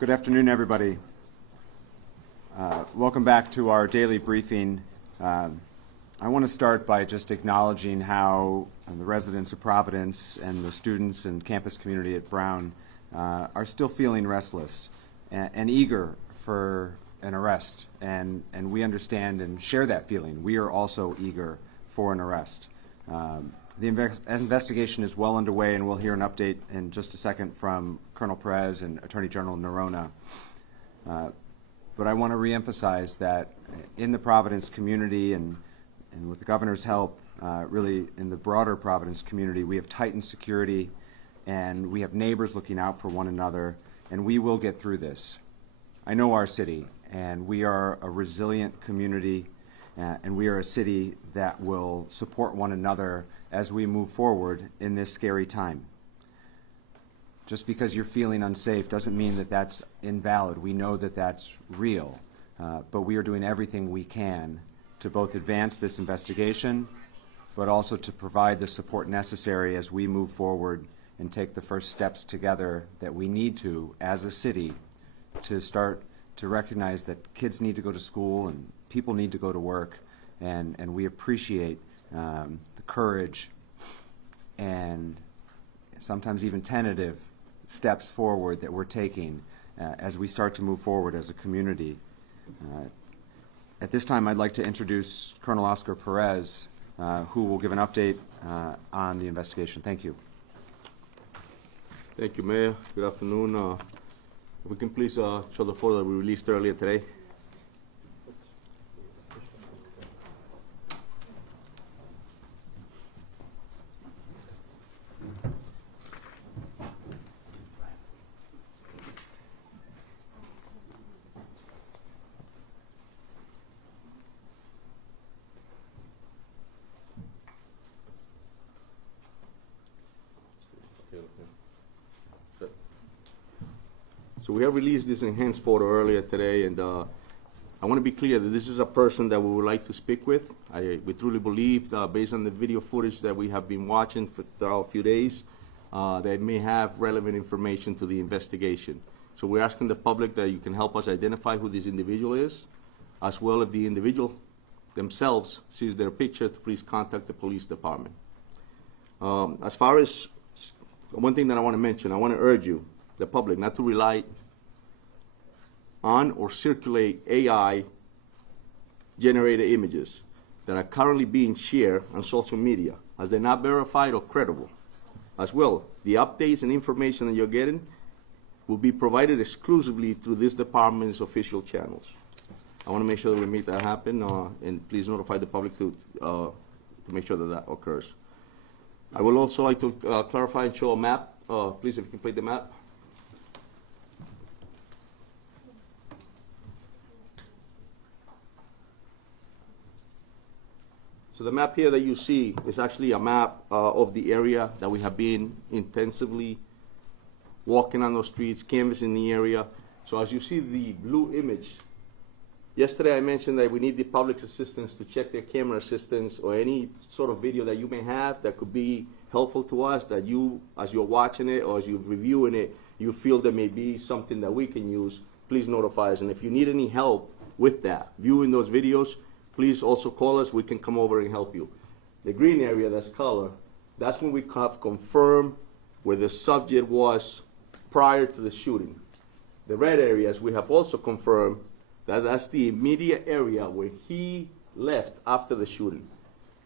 Good afternoon, everybody. Welcome back to our daily briefing. I want to start by just acknowledging how the residents of Providence and the students and campus community at Brown are still feeling restless and eager for an arrest, and we understand and share that feeling. We are also eager for an arrest. The investigation is well underway, and we'll hear an update in just a second from Colonel Perez and Attorney General Noronha. But I want to reemphasize that in the Providence community and with the governor's help, really in the broader Providence community, we have tightened security and we have neighbors looking out for one another, and we will get through this. I know our city, and we are a resilient community, and we are a city that will support one another as we move forward in this scary time. Just because you're feeling unsafe doesn't mean that that's invalid. We know that that's real, but we are doing everything we can to both advance this investigation, but also to provide the support necessary as we move forward and take the first steps together that we need to as a city to start to recognize that kids need to go to school and people need to go to work, and we appreciate the courage and sometimes even tentative steps forward that we're taking as we start to move forward as a community. At this time, I'd like to introduce Colonel Oscar Perez, who will give an update on the investigation. Thank you. Thank you, Mayor. Good afternoon. If we can please show the photo that we released earlier today. So we have released this enhanced photo earlier today, and I want to be clear that this is a person that we would like to speak with. We truly believe, based on the video footage that we have been watching for a few days, that may have relevant information to the investigation. So we're asking the public that you can help us identify who this individual is, as well as the individual themselves sees their picture, to please contact the police department. As far as one thing that I want to mention, I want to urge you, the public, not to rely on or circulate AI-generated images that are currently being shared on social media, as they're not verified or credible. As well, the updates and information that you're getting will be provided exclusively through this department's official channels. I want to make sure that we make that happen, and please notify the public to make sure that that occurs. I would also like to clarify and show a map. Please, if you can play the map. So the map here that you see is actually a map of the area that we have been intensively walking on those streets, canvassing the area. So as you see the blue image, yesterday I mentioned that we need the public's assistance to check their camera assistance or any sort of video that you may have that could be helpful to us, that you, as you're watching it or as you're reviewing it, you feel there may be something that we can use, please notify us. And if you need any help with that, viewing those videos, please also call us. We can come over and help you. The green area, that's color, that's when we have confirmed where the subject was prior to the shooting. The red areas, we have also confirmed that that's the immediate area where he left after the shooting.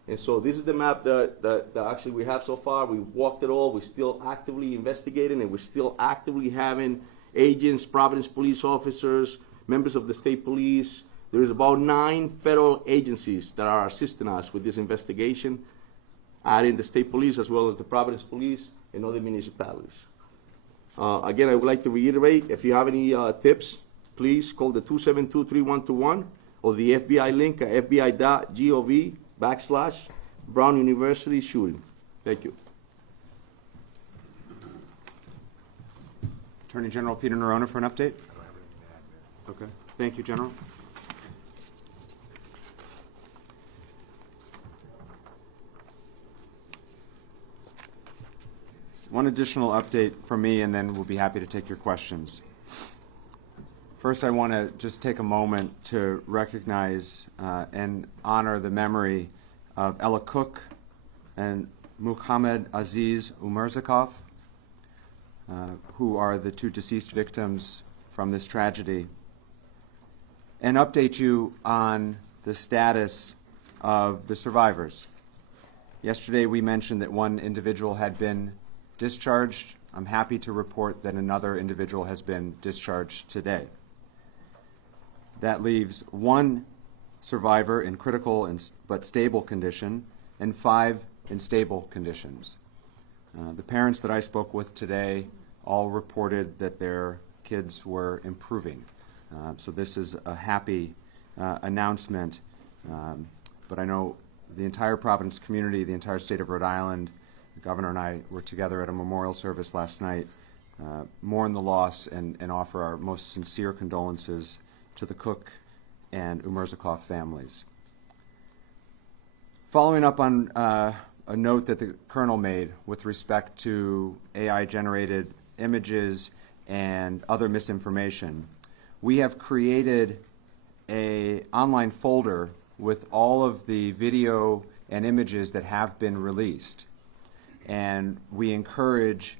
And so this is the map that actually we have so far. We've walked it all. We're still actively investigating, and we're still actively having agents, Providence police officers, members of the state police. There is about 9 federal agencies that are assisting us with this investigation, adding the state police as well as the Providence police and other municipalities. Again, I would like to reiterate, if you have any tips, please call the 272-3121 or the FBI link at fbi.gov/Brown University shooting. Thank you. Attorney General Peter Noronha for an update. Okay. Thank you, General. One additional update from me, and then we'll be happy to take your questions. First, I want to just take a moment to recognize and honor the memory of Ella Cook and Muhammad Aziz Umerzakov, who are the two deceased victims from this tragedy, and update you on the status of the survivors. Yesterday, we mentioned that one individual had been discharged. I'm happy to report that another individual has been discharged today. That leaves one survivor in critical but stable condition and 5 in stable conditions. The parents that I spoke with today all reported that their kids were improving. So this is a happy announcement. But I know the entire Providence community, the entire state of Rhode Island, the governor and I were together at a memorial service last night, mourn the loss and offer our most sincere condolences to the Cook and Umerzakov families. Following up on a note that the Colonel made with respect to AI-generated images and other misinformation, we have created an online folder with all of the video and images that have been released. And we encourage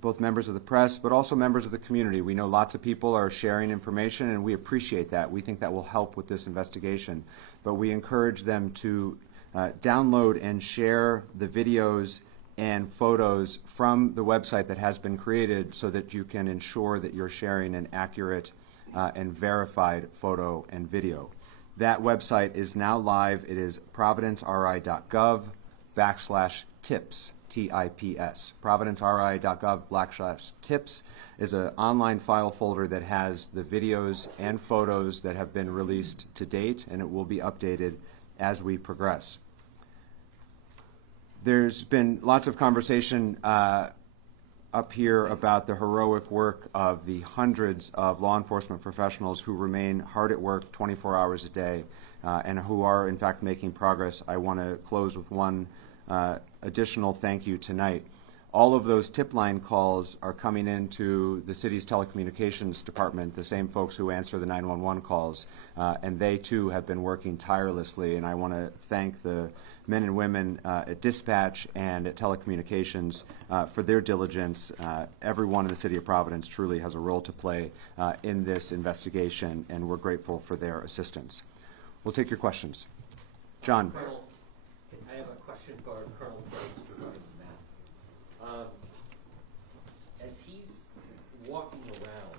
both members of the press, but also members of the community. We know lots of people are sharing information, and we appreciate that. We think that will help with this investigation. But we encourage them to download and share the videos and photos from the website that has been created so that you can ensure that you're sharing an accurate and verified photo and video. That website is now live. It is providenceri.gov/tips. TIPS. providenceri.gov/tips is an online file folder that has the videos and photos that have been released to date, and it will be updated as we progress. There's been lots of conversation up here about the heroic work of the hundreds of law enforcement professionals who remain hard at work 24 hours a day and who are, in fact, making progress. I want to close with one additional thank you tonight. All of those tip line calls are coming into the city's telecommunications department, the same folks who answer the 911 calls, and they too have been working tirelessly, and I want to thank the men and women at dispatch and at telecommunications for their diligence. Everyone in the city of Providence truly has a role to play in this investigation, and we're grateful for their assistance. We'll take your questions. John. Colonel, I have a question for Colonel Burns regarding the map. As he's walking around,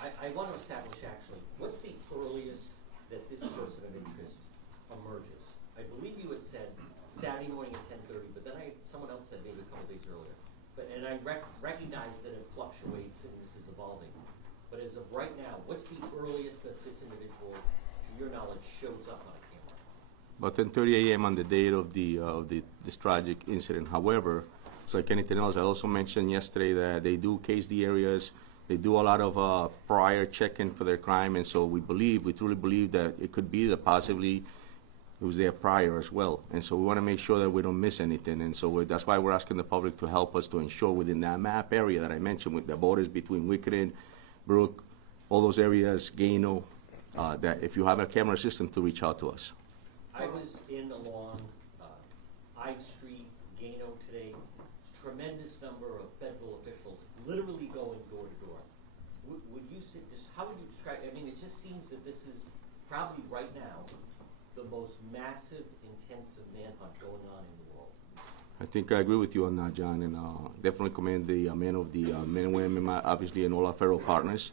I want to establish actually, what's the earliest that this person of interest emerges? I believe you had said Saturday morning at 10:30, but then someone else said maybe a couple days earlier. And I recognize that it fluctuates and this is evolving. But as of right now, what's the earliest that this individual, to your knowledge, shows up on a camera? About 10:30 a.m. on the date of this tragic incident. However, so like anything else, I also mentioned yesterday that they do case the areas. They do a lot of prior checking for their crime, and so we truly believe that it could be that possibly it was there prior as well. And so we want to make sure that we don't miss anything. And so that's why we're asking the public to help us to ensure within that map area that I mentioned with the borders between Wickeden, Brook, all those areas, Gano, that if you have a camera system to reach out to us. I was in along I Street, Gano today. Tremendous number of federal officials literally going door to door. Would you say this? How would you describe? I mean, it just seems that this is probably right now the most massive, intensive manhunt going on in the world. I think I agree with you on that, John, and definitely commend the men and women, obviously, and all our federal partners.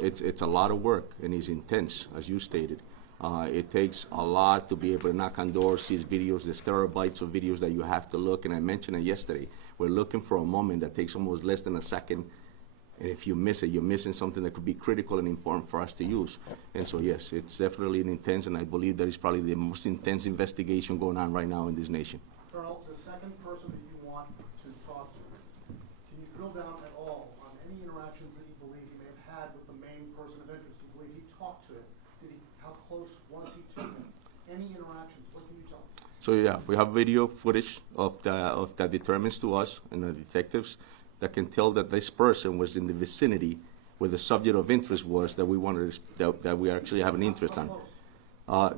It's a lot of work, and it's intense, as you stated. It takes a lot to be able to knock on doors, see videos. There's terabytes of videos that you have to look, and I mentioned it yesterday. We're looking for a moment that takes almost less than a second, and if you miss it, you're missing something that could be critical and important for us to use. And so, yes, it's definitely an intense, and I believe that is probably the most intense investigation going on right now in this nation. Colonel, the second person that you want to talk to, can you drill down at all on any interactions that you believe he may have had with the main person of interest? Do you believe he talked to him? How close was he to him? Any interactions? What can you tell me? So yeah, we have video footage that determines to us and the detectives that can tell that this person was in the vicinity where the subject of interest was that we wanted that we actually have an interest on.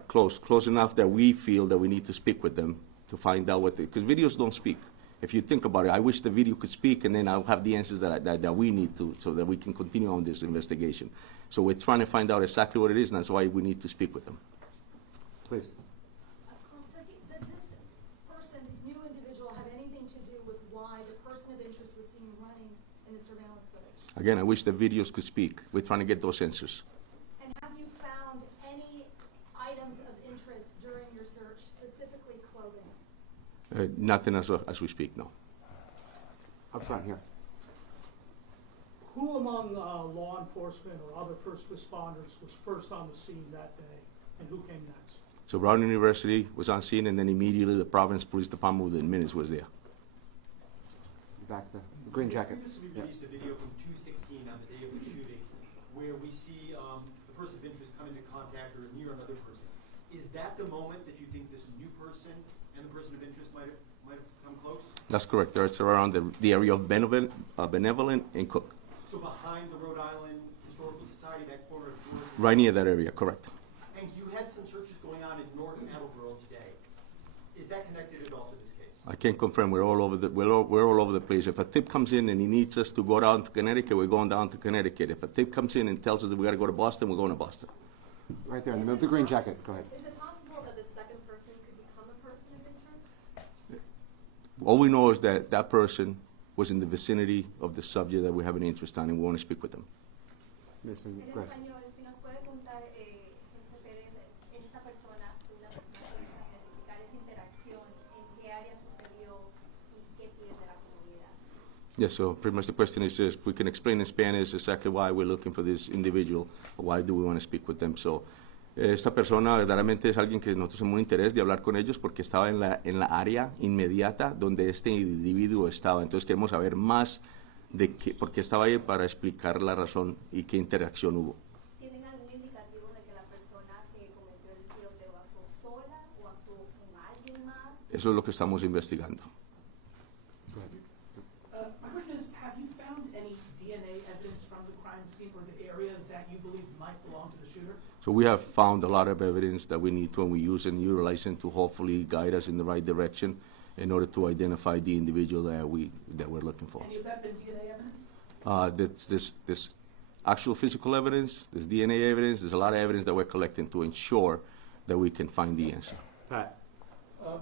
Close enough that we feel that we need to speak with them to find out what, because videos don't speak. If you think about it, I wish the video could speak, and then I'll have the answers that we need to, so that we can continue on this investigation. So we're trying to find out exactly what it is, and that's why we need to speak with them. Please. Does this person, this new individual, have anything to do with why the person of interest was seen running in the surveillance footage? Again, I wish the videos could speak. We're trying to get those answers. And have you found any items of interest during your search, specifically clothing? Nothing as we speak, no. Up front here. Who among law enforcement or other first responders was first on the scene that day, and who came next? So Brown University was on scene, and then immediately the Providence Police Department within minutes was there. Back there. Green jacket. Previously, we released a video from 216 on the day of the shooting where we see the person of interest come into contact or near another person. Is that the moment that you think this new person and the person of interest might have come close? That's correct. It's around the area of Benevolent and Cook. So behind the Rhode Island Historical Society, that corner of Georgia? Right near that area, correct. And you had some searches going on in North Attleboro today. Is that connected at all to this case? I can confirm we're all over the place. If a tip comes in and he needs us to go down to Connecticut, we're going down to Connecticut. If a tip comes in and tells us that we got to go to Boston, we're going to Boston. Right there in the middle. The green jacket. Go ahead. Is it possible that the second person could become a person of interest? All we know is that that person was in the vicinity of the subject that we have an interest on, and we want to speak with them. Miss, En go ahead. español, si nos puede contar, Jefe Pérez, esta persona, una persona puede identificar esa interacción, en qué área sucedió y qué pide de la comunidad. Yes, so pretty much the question is just if we can explain in Spanish exactly why we're looking for this individual, or why do we want to speak with them. So, esta persona verdaderamente es alguien que nosotros tenemos un interés de hablar con ellos porque estaba en la área inmediata donde este individuo estaba. Entonces queremos saber más de por qué estaba ahí para explicar la razón y qué interacción hubo. ¿Tienen algún indicativo de que la persona que cometió el tiroteo actuó sola o actuó con alguien más? Eso es lo que estamos investigando. My question is, have you found any DNA evidence from the crime scene or the area that you believe might belong to the shooter? So we have found a lot of evidence that we need to, and we use and utilize them to hopefully guide us in the right direction in order to identify the individual that we're looking for. Any of that been DNA evidence? This actual physical evidence, there's DNA evidence, there's a lot of evidence that we're collecting to ensure that we can find the answer. Pat. A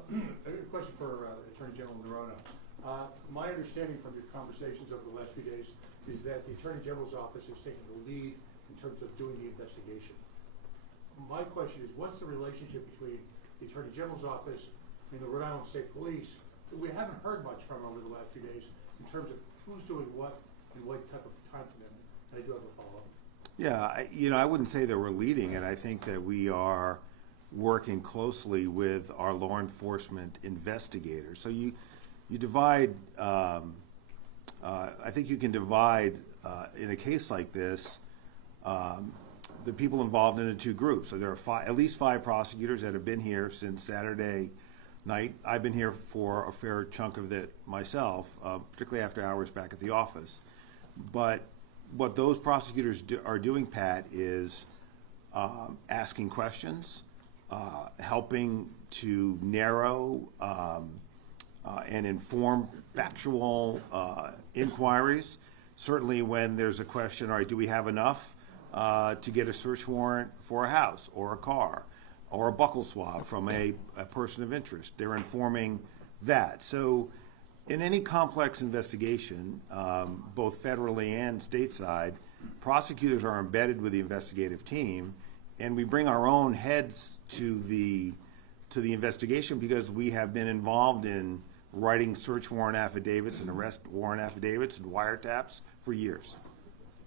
question for Attorney General Noronha. My understanding from your conversations over the last few days is that the Attorney General's office is taking the lead in terms of doing the investigation. My question is, what's the relationship between the Attorney General's office and the Rhode Island State Police? We haven't heard much from over the last few days in terms of who's doing what and what type of time commitment. And I do have a follow-up. Yeah, I wouldn't say that we're leading it. I think that we are working closely with our law enforcement investigators. So you divide, I think you can divide, in a case like this, the people involved into two groups. So there are at least five prosecutors that have been here since Saturday night. I've been here for a fair chunk of it myself, particularly after hours back at the office. But what those prosecutors are doing, Pat, is asking questions, helping to narrow and inform factual inquiries. Certainly when there's a question, all right, do we have enough to get a search warrant for a house or a car or a buccal swab from a person of interest? They're informing that. So in any complex investigation, both federally and stateside, prosecutors are embedded with the investigative team, and we bring our own heads to the investigation because we have been involved in writing search warrant affidavits and arrest warrant affidavits and wiretaps for years.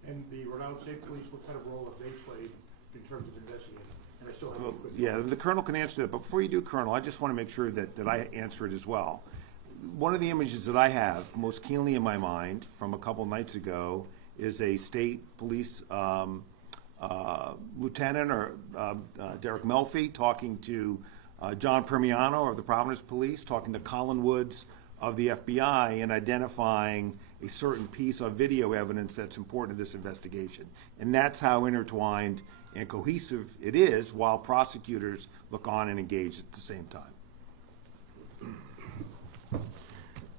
And the Rhode Island State Police, what kind of role have they played in terms of investigating? And I still have a quick Yeah, the Colonel can answer that, but before you do, Colonel, I just want to make sure that I answer it as well. One of the images that I have most keenly in my mind from a couple nights ago is a state police lieutenant or Derek Melfi talking to John Permiano of the Providence Police, talking to Colin Woods of the FBI in identifying a certain piece of video evidence that's important to this investigation. And that's how intertwined and cohesive it is, while prosecutors look on and engage at the same time.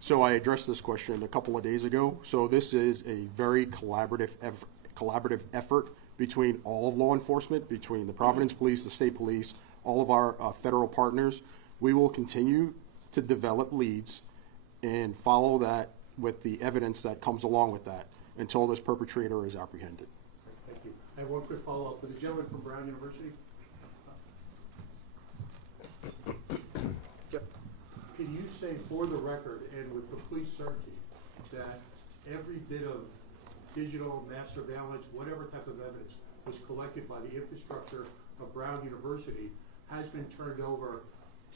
So I addressed this question a couple of days ago. So this is a very collaborative effort between all of law enforcement, between the Providence Police, the state police, all of our federal partners. We will continue to develop leads and follow that with the evidence that comes along with that until this perpetrator is apprehended. Thank you. I have one quick follow-up. For the gentleman from Brown University. Yep. Can you say for the record and with complete certainty that every bit of digital, mass surveillance, whatever type of evidence was collected by the infrastructure of Brown University has been turned over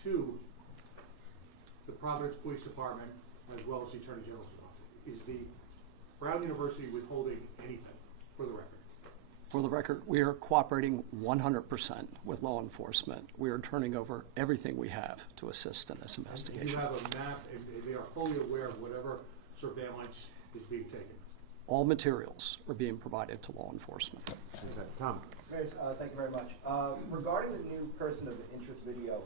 to the Providence Police Department as well as the Attorney General's office? Is the Brown University withholding anything, for the record? For the record, we are cooperating 100% with law enforcement. We are turning over everything we have to assist in this And investigation. you have a map, and they are fully aware of whatever surveillance is being taken? All materials are being provided to law enforcement. Tom. Thank you very much. Regarding the new person of interest video,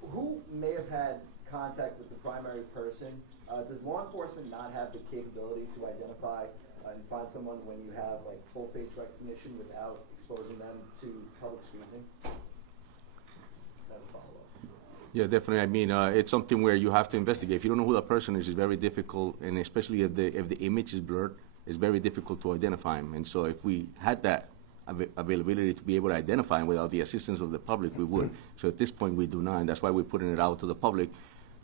who may have had contact with the primary person? Does law enforcement not have the capability to identify and find someone when you have like full face recognition without exposing them to public scrutiny? That'll follow up. Yeah, definitely. I mean, it's something where you have to investigate. If you don't know who that person is, it's very difficult, and especially if the image is blurred, it's very difficult to identify him. And so if we had that availability to be able to identify him without the assistance of the public, we would. So at this point, we do not, and that's why we're putting it out to the public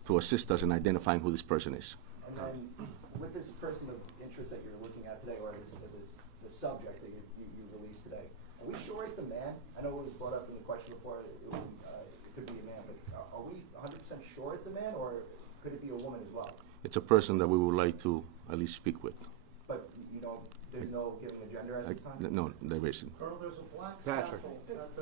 to assist us in identifying who this person is. And then with this person of interest that you're looking at today, or the subject that you released today, are we sure it's a man? I know it was brought up in the question before, it could be a man, but are we 100% sure it's a man, or could it be a woman as well? It's a person that we would like to at least speak with. But you know, there's no giving a gender at this time? No, there isn't. Colonel, there's a black Patrick. satchel that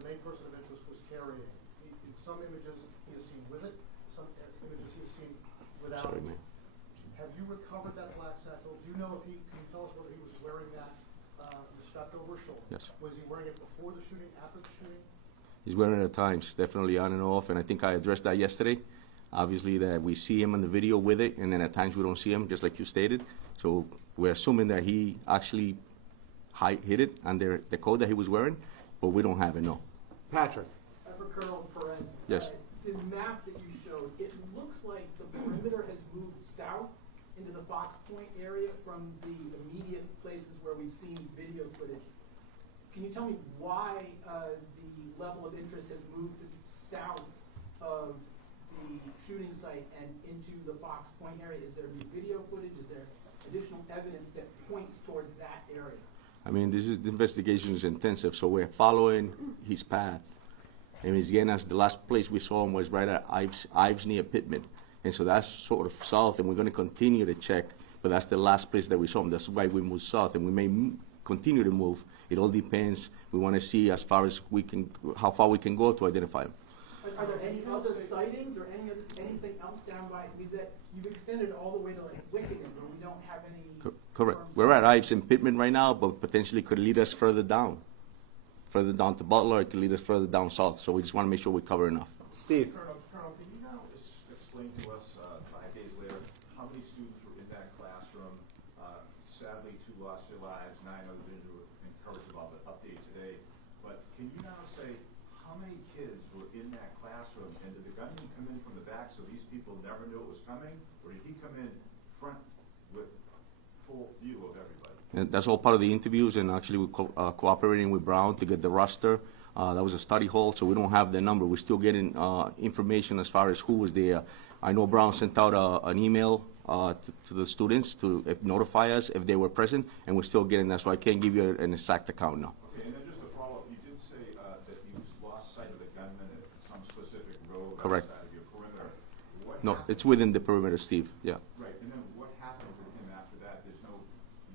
the main person of interest was carrying. In some images, he is seen with it. Some images, he is seen without Sorry, it. man. Have you recovered that black satchel? Do you know if can you tell us whether he was wearing that strapped over his shoulder? Yes. Was he wearing it before the shooting, after the shooting? He's wearing it at times, definitely on and off, and I think I addressed that yesterday. Obviously, that we see him in the video with it, and then at times we don't see him, just like you stated. So we're assuming that he actually hid it under the coat that he was wearing, but we don't have it, no. Patrick. For Colonel Perez. Yes. The map that you showed, it looks like the perimeter has moved south into the Fox Point area from the immediate places where we've seen video footage. Can you tell me why the level of interest has moved south of the shooting site and into the Fox Point area? Is there new video footage? Is there additional evidence that points towards that area? I mean, the investigation is intensive, so we're following his path. And he's getting us, the last place we saw him was right at Ives near Pittman. And so that's sort of south, and we're going to continue to check, but that's the last place that we saw him. That's why we moved south, and we may continue to move. It all depends. We want to see as far as we can, how far we can go to identify him. Are there any other sightings or anything else down by, that you've extended all the way to like Wickham, where we don't have any? Correct. We're at Ives and Pittman right now, but potentially could lead us further down to Butler. It could lead us further down south. So we just want to make sure we cover enough. Steve. Colonel, can you now explain to us 5 days later how many students were in that classroom? Sadly, 2 lost their lives, 9 others injured. Encouraged about the update today. But can you now say how many kids were in that classroom, and did the gunman come in from the back so these people never knew it was coming, or did he come in front with full view of everybody? And that's all part of the interviews, and actually we're cooperating with Brown to get the roster. That was a study hall, so we don't have the number. We're still getting information as far as who was there. I know Brown sent out an email to the students to notify us if they were present, and we're still getting that, so I can't give you an exact account now. Okay, and then just to follow up, you did say that you lost sight of the gunman at some specific road Correct. outside of your perimeter. What No, happened? it's within the perimeter, Steve. Yeah. Right, and then what happened with him after that? There's no,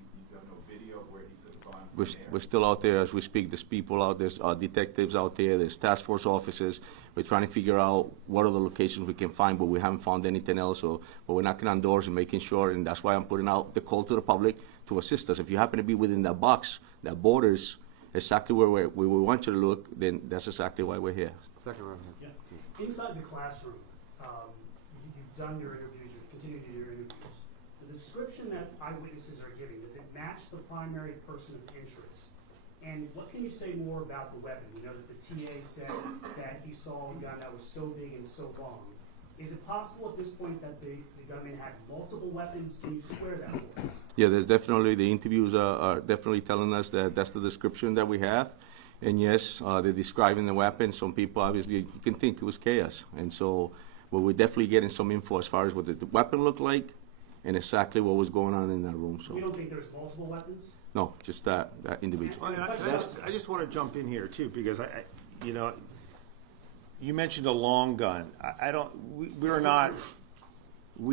you have no video where he could have gone We're still out there as we speak. There's people out there, there's detectives out there, there's task force officers. We're trying to figure out what other locations we can find, but we haven't found anything else. But we're knocking on doors and making sure, and that's why I'm putting out the call to the public to assist us. If you happen to be within that box, that borders exactly where we want you to look, then that's exactly why we're here. Second row here. Yeah. Inside the classroom, you've done your interviews, you continue to do your interviews. The description that eyewitnesses are giving, does it match the primary person of interest? And what can you say more about the weapon? We know that the TA said that he saw a gun that was so big and so long. Is it possible at this point that the gunman had multiple weapons? Can you square that for us? Yeah, there's definitely, the interviews are definitely telling us that that's the description that we have. And yes, they're describing the weapon. Some people, obviously, you can think it was chaos. And so, well, we're definitely getting some info as far as what the weapon looked like and exactly what was going on in that room. So You don't think there's multiple weapons? no, just that individual. I just want to jump in here too, because you mentioned a long gun. We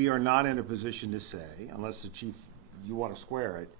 are not in a position to say, unless the chief, you want to square it,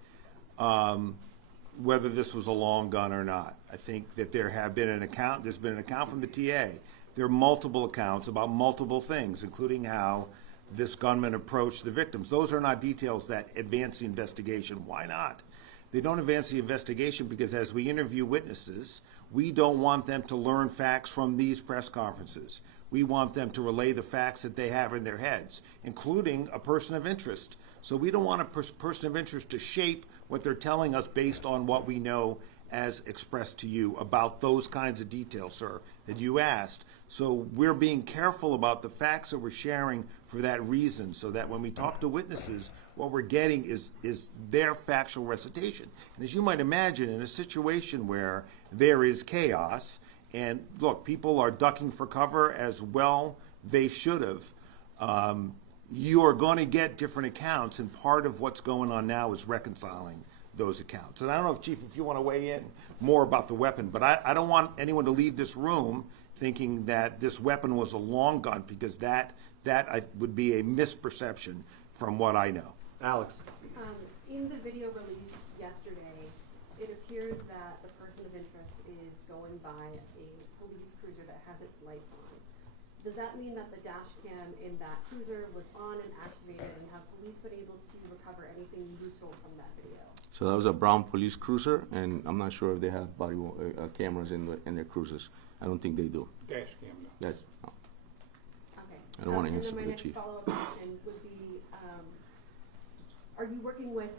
whether this was a long gun or not. I think that there's been an account from the TA. There are multiple accounts about multiple things, including how this gunman approached the victims. Those are not details that advance the investigation. Why not? They don't advance the investigation because as we interview witnesses, we don't want them to learn facts from these press conferences. We want them to relay the facts that they have in their heads, including a person of interest. So we don't want a person of interest to shape what they're telling us based on what we know as expressed to you about those kinds of details, sir, that you asked. So we're being careful about the facts that we're sharing for that reason, so that when we talk to witnesses, what we're getting is their factual recitation. And as you might imagine, in a situation where there is chaos, and look, people are ducking for cover as well they should have, you are going to get different accounts, and part of what's going on now is reconciling those accounts. And I don't know, Chief, if you want to weigh in more about the weapon, but I don't want anyone to leave this room thinking that this weapon was a long gun, because that would be a misperception from what I know. Alex. In the video released yesterday, it appears that the person of interest is going by a police cruiser that has its lights on. Does that mean that the dash cam in that cruiser was on and activated, and have police been able to recover anything useful from that video? So that was a brown police cruiser, and I'm not sure if they have body cameras in their cruisers. I don't think they do. Dash cam, no. That's no. Okay. I don't want to answer and for then the my chief. next follow-up question would be, are you working with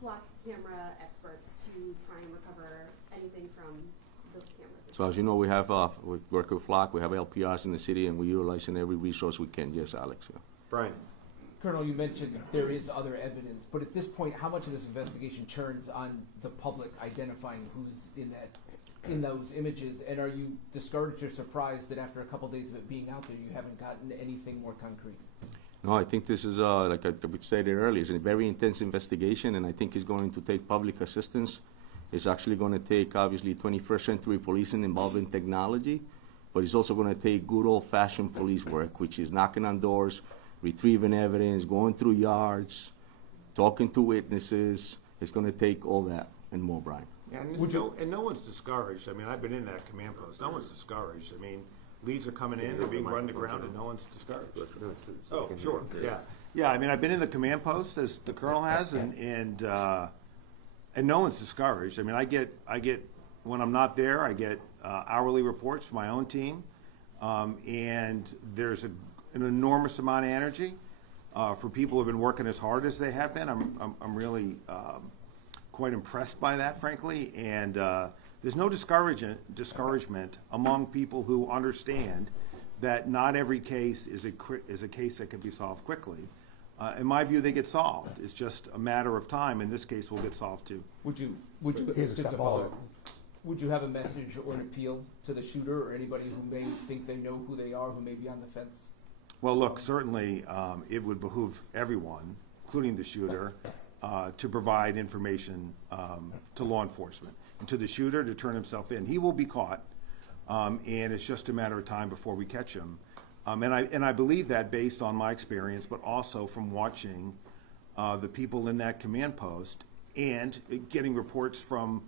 flock camera experts to try and recover anything from those cameras? So as you know, we work with Flock, we have LPRs in the city, and we're utilizing every resource we can. Yes, Alex. Yeah. Brian. Colonel, you mentioned there is other evidence, but at this point, how much of this investigation turns on the public identifying who's in those images? And are you discouraged or surprised that after a couple days of it being out there, you haven't gotten anything more concrete? No, I think this is, like I said earlier, it's a very intense investigation, and I think it's going to take public assistance. It's actually going to take, obviously, 21st century policing involving technology, but it's also going to take good old-fashioned police work, which is knocking on doors, retrieving evidence, going through yards, talking to witnesses. It's going to take all that and more, Brian. And no one's discouraged. I mean, I've been in that command post. No one's discouraged. I mean, leads are coming in, they're being run to ground, and no one's discoured. Oh, sure, yeah. Yeah, I mean, I've been in the command post, as the colonel has, and no one's discouraged. I mean, I get when I'm not there, I get hourly reports from my own team, and there's an enormous amount of energy for people who have been working as hard as they have been. I'm really quite impressed by that, frankly, and there's no discouragement among people who understand that not every case is a case that can be solved quickly. In my view, they get solved. It's just a matter of time. In this case, will get solved too. Would you have a message or an appeal to the shooter or anybody who may think they know who they are, who may be on the fence? Well, look, certainly it would behoove everyone, including the shooter, to provide information to law enforcement and to the shooter to turn himself in. He will be caught, and it's just a matter of time before we catch him. And I believe that based on my experience, but also from watching the people in that command post and getting reports from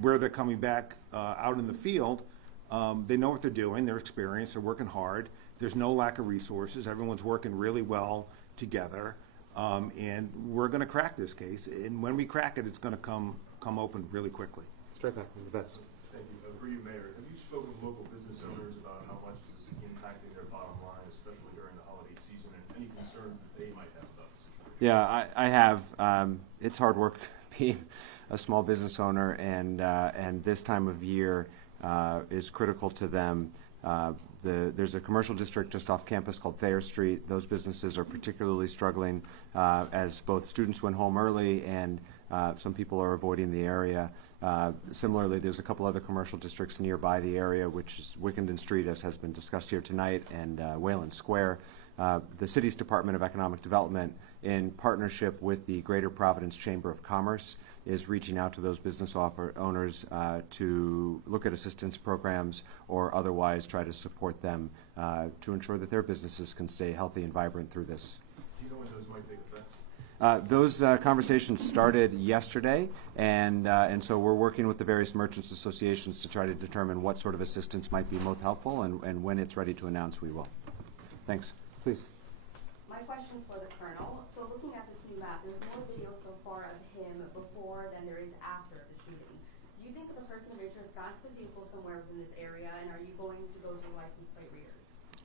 where they're coming back out in the field, they know what they're doing, they're experienced, they're working hard. There's no lack of resources. Everyone's working really well together. And we're going to crack this case. And when we crack it, it's going to come open really quickly. Straight back from the best. Thank you. For you, Mayor, have you spoken with local business owners about how much this is impacting their bottom line, especially during the holiday season, and any concerns that they might have about the situation? Yeah, I have. It's hard work being a small business owner, and this time of year is critical to them. There's a commercial district just off campus called Thayer Street. Those businesses are particularly struggling as both students went home early and some people are avoiding the area. Similarly, there's a couple other commercial districts nearby the area, which is Wickenden Street, as has been discussed here tonight, and Wayland Square. The city's Department of Economic Development, in partnership with the Greater Providence Chamber of Commerce, is reaching out to those business owners to look at assistance programs or otherwise try to support them to ensure that their businesses can stay healthy and vibrant through this. Do you know when those might take effect? Those conversations started yesterday, and so we're working with the various merchants associations to try to determine what sort of assistance might be most helpful, and when it's ready to announce, we will. Thanks. Please. My question's for the Colonel. So looking at this new map, there's more video so far of him before than there is after the shooting. Do you think that the person of interest got to the vehicle somewhere within this area, and are you going to go through license plate readers?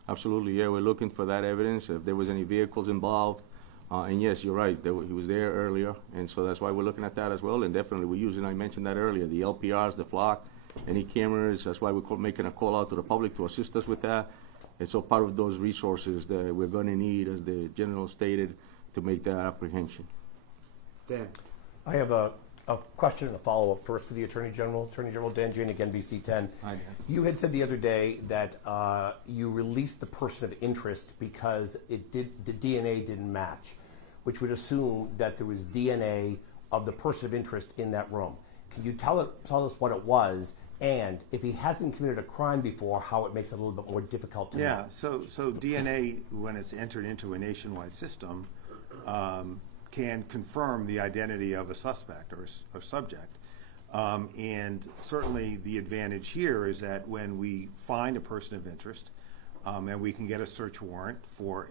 Absolutely, yeah. We're looking for that evidence, if there was any vehicles involved. And yes, you're right, he was there earlier, and so that's why we're looking at that as well. And definitely we're using, I mentioned that earlier, the LPRs, the flock, any cameras. That's why we're making a call out to the public to assist us with that. And so part of those resources that we're going to need, as the general stated, to make that apprehension. Dan. I have a question and a follow-up. First for the Attorney General. Attorney General Dan Janik, NBC 10. Hi, Dan. You had said the other day that you released the person of interest because the DNA didn't match, which would assume that there was DNA of the person of interest in that room. Can you tell us what it was, and if he hasn't committed a crime before, how it makes it a little bit more difficult to know? Yeah, so DNA, when it's entered into a nationwide system, can confirm the identity of a suspect or subject. And certainly the advantage here is that when we find a person of interest, and we can get a search warrant for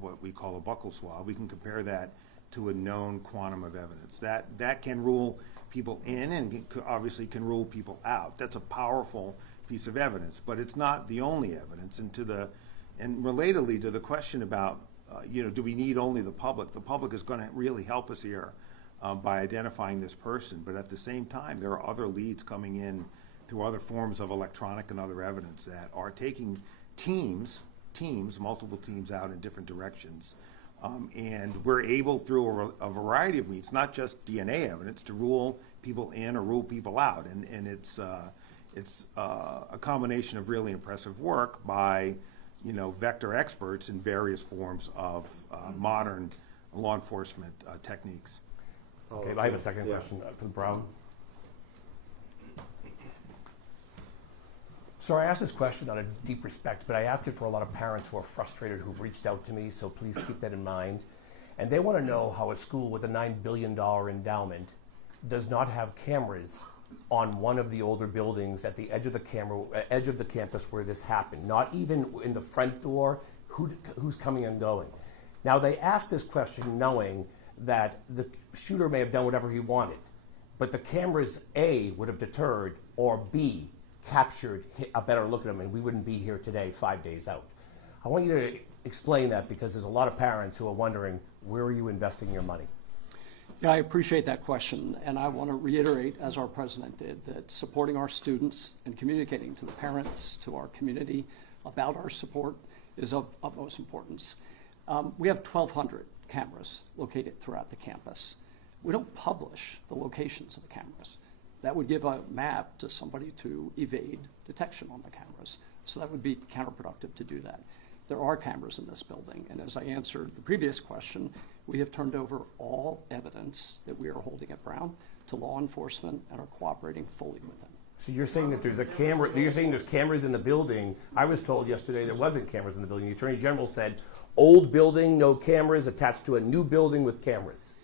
what we call a buccal swab, we can compare that to a known quantum of evidence. That can rule people in and obviously can rule people out. That's a powerful piece of evidence, but it's not the only evidence. And relatedly to the question about, do we need only the public? The public is going to really help us here by identifying this person, but at the same time, there are other leads coming in through other forms of electronic and other evidence that are taking multiple teams out in different directions. And we're able, through a variety of means, not just DNA evidence, to rule people in or rule people out. And it's a combination of really impressive work by vector experts in various forms of modern law enforcement techniques. Okay, I have a second question for Brown. So I asked this question out of deep respect, but I asked it for a lot of parents who are frustrated who've reached out to me, so please keep that in mind. And they want to know how a school with a $9 billion endowment does not have cameras on one of the older buildings at the edge of the campus where this happened, not even in the front door, who's coming and going. Now they asked this question knowing that the shooter may have done whatever he wanted, but the cameras A would have deterred, or B, captured a better look at him, and we wouldn't be here today 5 days out. I want you to explain that, because there's a lot of parents who are wondering, where are you investing your money? Yeah, I appreciate that question, and I want to reiterate, as our president did, that supporting our students and communicating to the parents, to our community about our support is of utmost importance. We have 1,200 cameras located throughout the campus. We don't publish the locations of the cameras. That would give a map to somebody to evade detection on the cameras. So that would be counterproductive to do that. There are cameras in this building, and as I answered the previous question, we have turned over all evidence that we are holding at Brown to law enforcement and are cooperating fully with them. So you're saying that there's a camera, you're saying there's cameras in the building. I was told yesterday there wasn't cameras in the building. The Attorney General said, old building, no cameras, attached to a new building with cameras.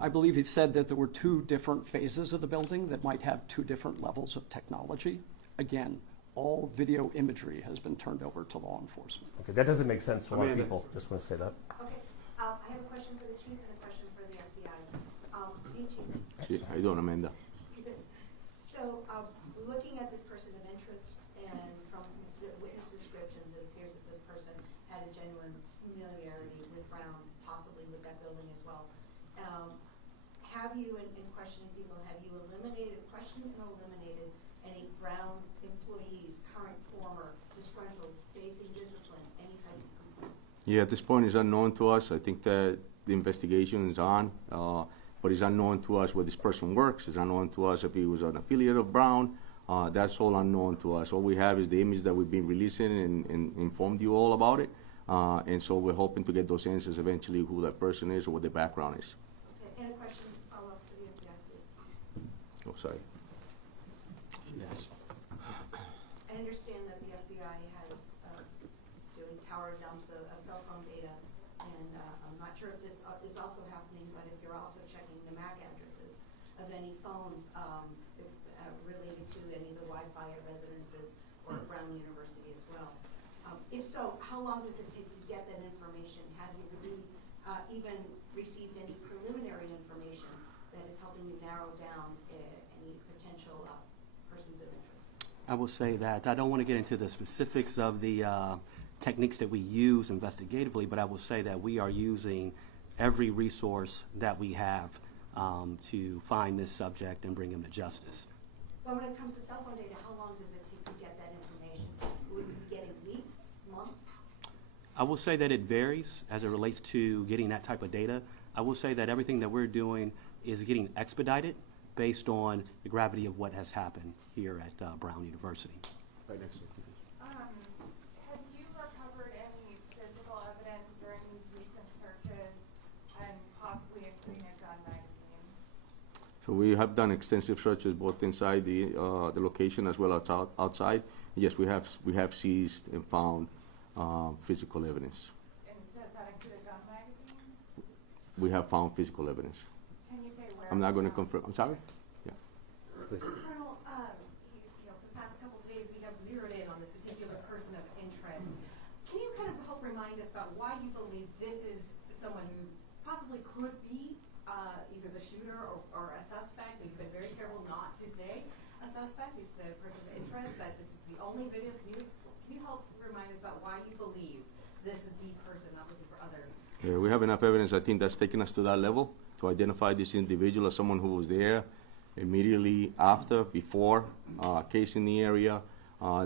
I believe he said that there were two different phases of the building that might have two different levels of technology. Again, all video imagery has been turned over to law enforcement. Okay, that doesn't make sense to a lot of Amanda. people. Just want to say that. Okay, I have a question for the chief and a question for the FBI. Chief. How you doing, Amanda? So, looking at this person of interest, and from the witness descriptions, it appears that this person had a genuine familiarity with Brown, possibly with that building as well. Have you, in questioning people, have you questioned and eliminated any Brown employees, current, former, disgruntled, facing discipline, any type of complaints? Yeah, at this point, it's unknown to us. I think that the investigation is on, but it's unknown to us where this person works. It's unknown to us if he was an affiliate of Brown. That's all unknown to us. All we have is the image that we've been releasing and informed you all about it. And so we're hoping to get those answers eventually, who that person is or what their background is. Okay, and a question, follow-up for the FBI, please. Oh, sorry. Yes. I understand that the FBI has doing tower dumps of cell phone data, and I'm not sure if this is also happening, but if you're also checking the MAC addresses of any phones related to any of the Wi-Fi at residences or at Brown University as well. If so, how long does it take to get that information? Have you really even received any preliminary information that is helping you narrow down any potential persons of interest? I will say that I don't want to get into the specifics of the techniques that we use investigatively, but I will say that we are using every resource that we have to find this subject and bring him to justice. But when it comes to cell phone data, how long does it take to get that information? Would you be getting weeks, months? I will say that it varies as it relates to getting that type of data. I will say that everything that we're doing is getting expedited based on the gravity of what has happened here at Brown University. Right next to you. Have you recovered any physical evidence during these recent searches, and possibly including a gun magazine? So we have done extensive searches both inside the location as well as outside. Yes, we have seized and found physical evidence. And does that include a gun magazine? We have found physical evidence. Can you say where? I'm not going to confirm. I'm sorry? Yeah. Please. Colonel, for the past couple of days, we have zeroed in on this particular person of interest. Can you kind of help remind us about why you believe this is someone who possibly could be either the shooter or a suspect? You've been very careful not to say a suspect. You've said a person of interest, but this is the only video. Can you help remind us about why you believe this is the person, not looking for others? We have enough evidence, I think, that's taken us to that level to identify this individual as someone who was there immediately after, before, case in the area.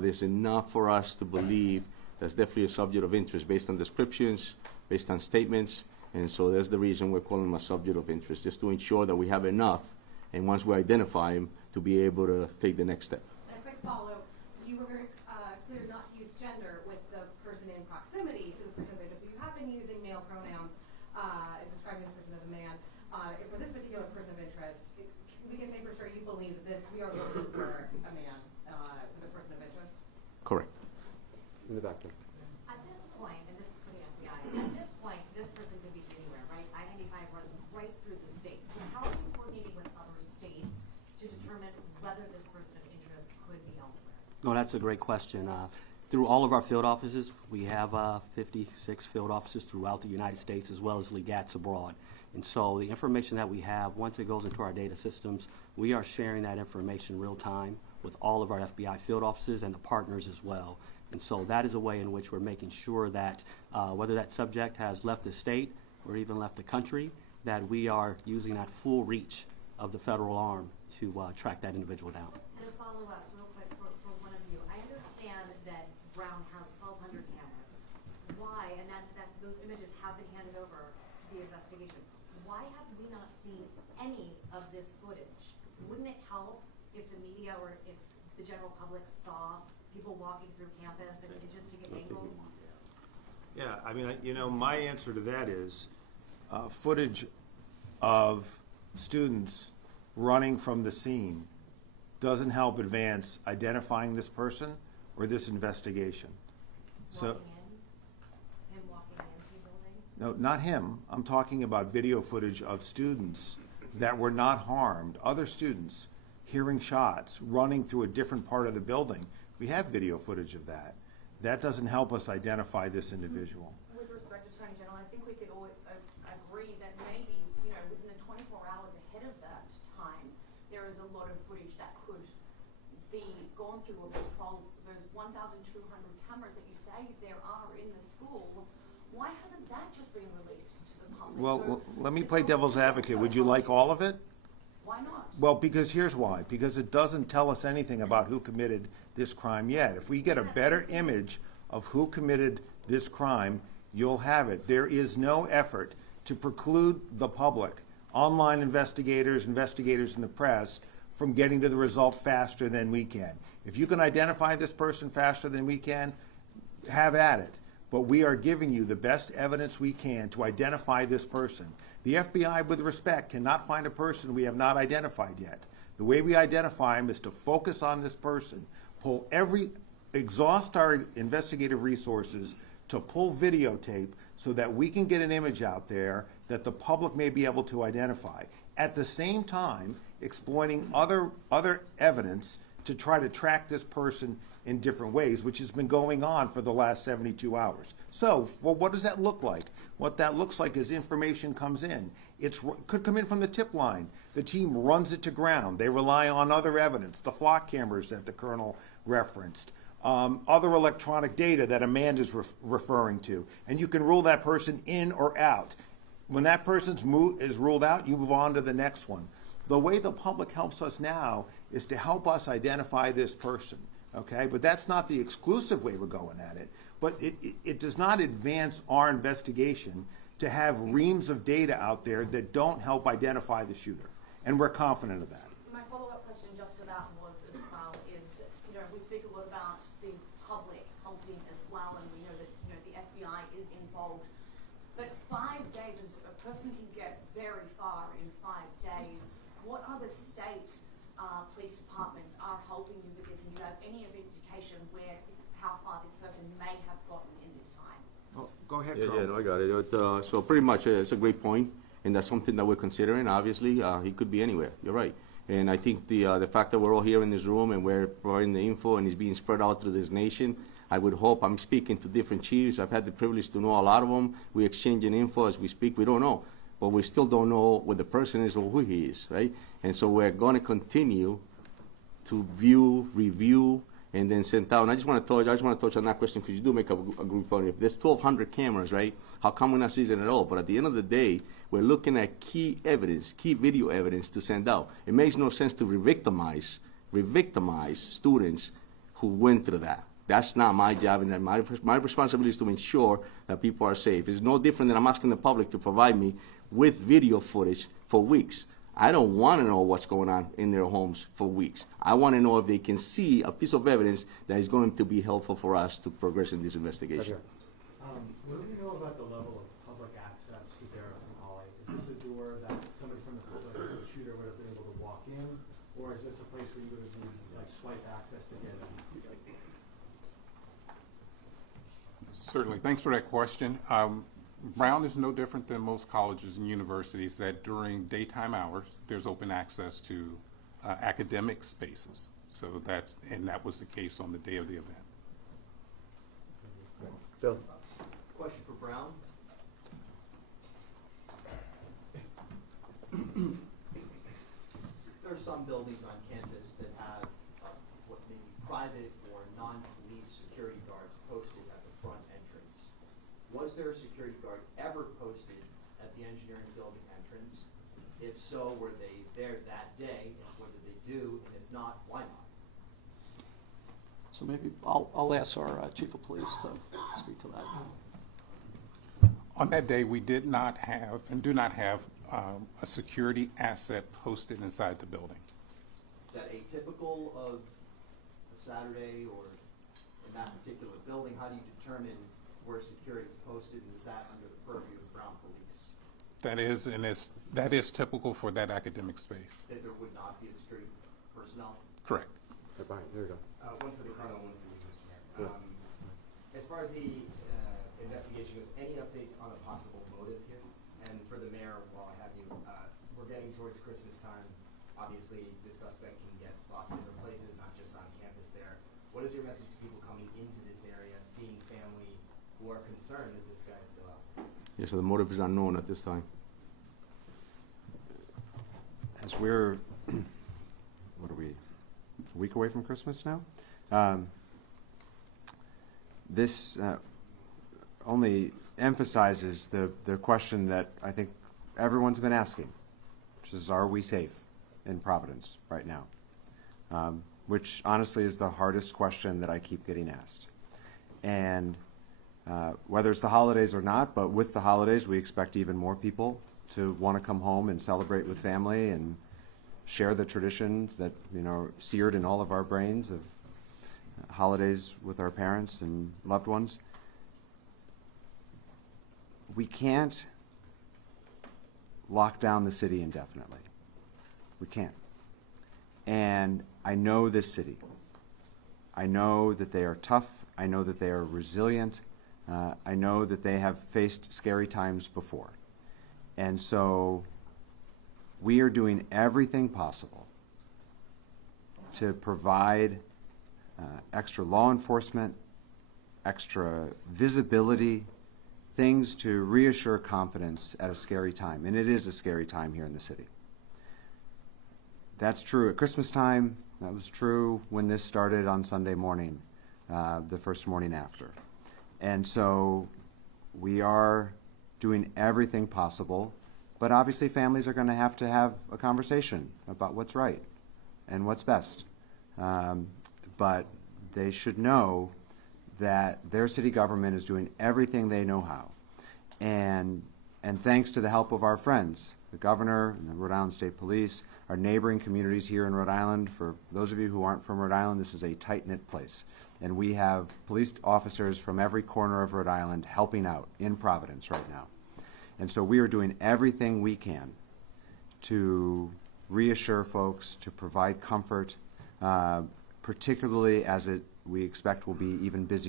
There's enough for us to believe that's definitely a subject of interest based on descriptions, based on statements, and so that's the reason we're calling him a subject of interest, just to ensure that we have enough, and once we identify him, to be able to take the next step. A quick follow-up. You were very clear not to use gender with the person in proximity to the person of interest, but you have been using male pronouns describing this person as a man. For this particular person of interest, we can say for sure you believe that we are looking for a man for the person of interest? Correct. In the back there. At this point, and this is for the FBI, at this point, this person could be anywhere, right? I-95 runs right through the state. So how are you coordinating with other states to determine whether this person of interest could be elsewhere? No, that's a great question. Through all of our field offices, we have 56 field offices throughout the United States as well as legats abroad. And so the information that we have, once it goes into our data systems, we are sharing that information real time with all of our FBI field offices and the partners as well. And so that is a way in which we're making sure that whether that subject has left the state or even left the country, that we are using that full reach of the federal arm to track that individual down. And a follow-up real quick for one of you. I understand that Brown has 1,200 cameras. Why, and that those images have been handed over to the investigation, why have we not seen any of this footage? Wouldn't it help if the media or if the general public saw people walking through campus and just to get angles? Yeah, I mean, my answer to that is footage of students running from the scene doesn't help advance identifying this person or this investigation. Walking in? Him walking into the building? No, not him. I'm talking about video footage of students that were not harmed, other students hearing shots, running through a different part of the building. We have video footage of that. That doesn't help us identify this individual. With respect, Attorney General, I think we could all agree that maybe, within the 24 hours ahead of that time, there is a lot of footage that could be gone through or those 1,200 cameras that you say there are in the school. Why hasn't that just been released to the public? Well, let me play devil's advocate. Would you like all of it? Why not? Well, because here's why. Because it doesn't tell us anything about who committed this crime yet. If we get a better image of who committed this crime, you'll have it. There is no effort to preclude the public, online investigators in the press, from getting to the result faster than we can. If you can identify this person faster than we can, have at it. But we are giving you the best evidence we can to identify this person. The FBI, with respect, cannot find a person we have not identified yet. The way we identify him is to focus on this person, exhaust our investigative resources to pull videotape so that we can get an image out there that the public may be able to identify. At the same time, exploiting other evidence to try to track this person in different ways, which has been going on for the last 72 hours. So, well, what does that look like? What that looks like is information comes in. It could come in from the tip line. The team runs it to ground. They rely on other evidence, the flock cameras that the Colonel referenced, other electronic data that Amanda's referring to, and you can rule that person in or out. When that person is ruled out, you move on to the next one. The way the public helps us now is to help us identify this person. Okay, but that's not the exclusive way we're going at it. But it does not advance our investigation to have reams of data out there that don't help identify the shooter. And we're confident of that. My follow-up question just to that was as well is, we speak a lot about the public helping as well, and we know that, the FBI is involved. But 5 days, a person can get very far in 5 days. What other state police departments are helping you with this, and do you have any indication how far this person may have gotten in this time? Oh, go ahead, Yeah, Colonel. no, I got it. So pretty much, it's a great point, and that's something that we're considering. Obviously, he could be anywhere. You're right. And I think the fact that we're all here in this room and we're providing the info and it's being spread out through this nation, I would hope, I'm speaking to different chiefs. I've had the privilege to know a lot of them. We're exchanging info as we speak. We don't know. But we still don't know what the person is or who he is, right? And so we're going to continue to view, review, and then send out. And I just want to touch on that question because you do make a good point. If there's 1,200 cameras, right, how come we're not seeing it at all? But at the end of the day, we're looking at key evidence, key video evidence to send out. It makes no sense to re-victimize students who went through that. That's not my job, and my responsibility is to ensure that people are safe. It's no different than I'm asking the public to provide me with video footage for weeks. I don't want to know what's going on in their homes for weeks. I want to know if they can see a piece of evidence that is going to be helpful for us to progress in this investigation. What do we know about the level of public access to Barracks and Holly? Is this a door that somebody from the public, the shooter, would have been able to walk in, or is this a place where you would have needed like swipe access to get in? Certainly. Thanks for that question. Brown is no different than most colleges and universities that during daytime hours, there's open access to academic spaces. So that was the case on the day of the event. Bill. Question for Brown. There are some buildings on campus that have what may be private or non-police security guards posted at the front entrance. Was there a security guard ever posted at the engineering building entrance? If so, were they there that day, and what did they do? And if not, why not? So maybe I'll ask our chief of police to speak to that. On that day, we did not have and do not have a security asset posted inside the building. Is that atypical of a Saturday or in that particular building? How do you determine where security is posted, and is that under the purview of Brown Police? That is, and that is typical for that academic space. That there would not be a security personnel? Correct. Brian, there you go. One for the Colonel, one for you, Mr. Mayor. Yeah. As far as the investigation investigation goes, any updates on a possible motive here? And for the mayor, while I have you, we're getting towards Christmas time. Obviously, this suspect can get lots of different places, not just on campus there. What is your message to people coming into this area, seeing family who are concerned that this guy's still out there? Yeah, so the motive is unknown at this time. As we're, what are we, a week away from Christmas now? This only emphasizes the question that I think everyone's been asking, which is, are we safe in Providence right now? Which honestly is the hardest question that I keep getting asked. And whether it's the holidays or not, but with the holidays, we expect even more people to want to come home and celebrate with family and share the traditions that, you know, are seared in all of our brains of holidays with our parents and loved ones. We can't lock down the city indefinitely. We can't. And I know this city. I know that they are tough. I know that they are resilient. I know that they have faced scary times before. And so we are doing everything possible to provide extra law enforcement, extra visibility, things to reassure confidence at a scary time. And it is a scary time here in the city. That's true at Christmas time. That was true when this started on Sunday morning, the first morning after. And so we are doing everything possible, but obviously families are going to have a conversation about what's right and what's best. But they should know that their city government is doing everything they know how. And thanks to the help of our friends, the governor and the Rhode Island State Police, our neighboring communities here in Rhode Island. For those of you who aren't from Rhode Island, this is a tight-knit place. And we have police officers from every corner of Rhode Island helping out in Providence right now. And so we are doing everything we can to reassure folks, to provide comfort, particularly as we expect will be even busier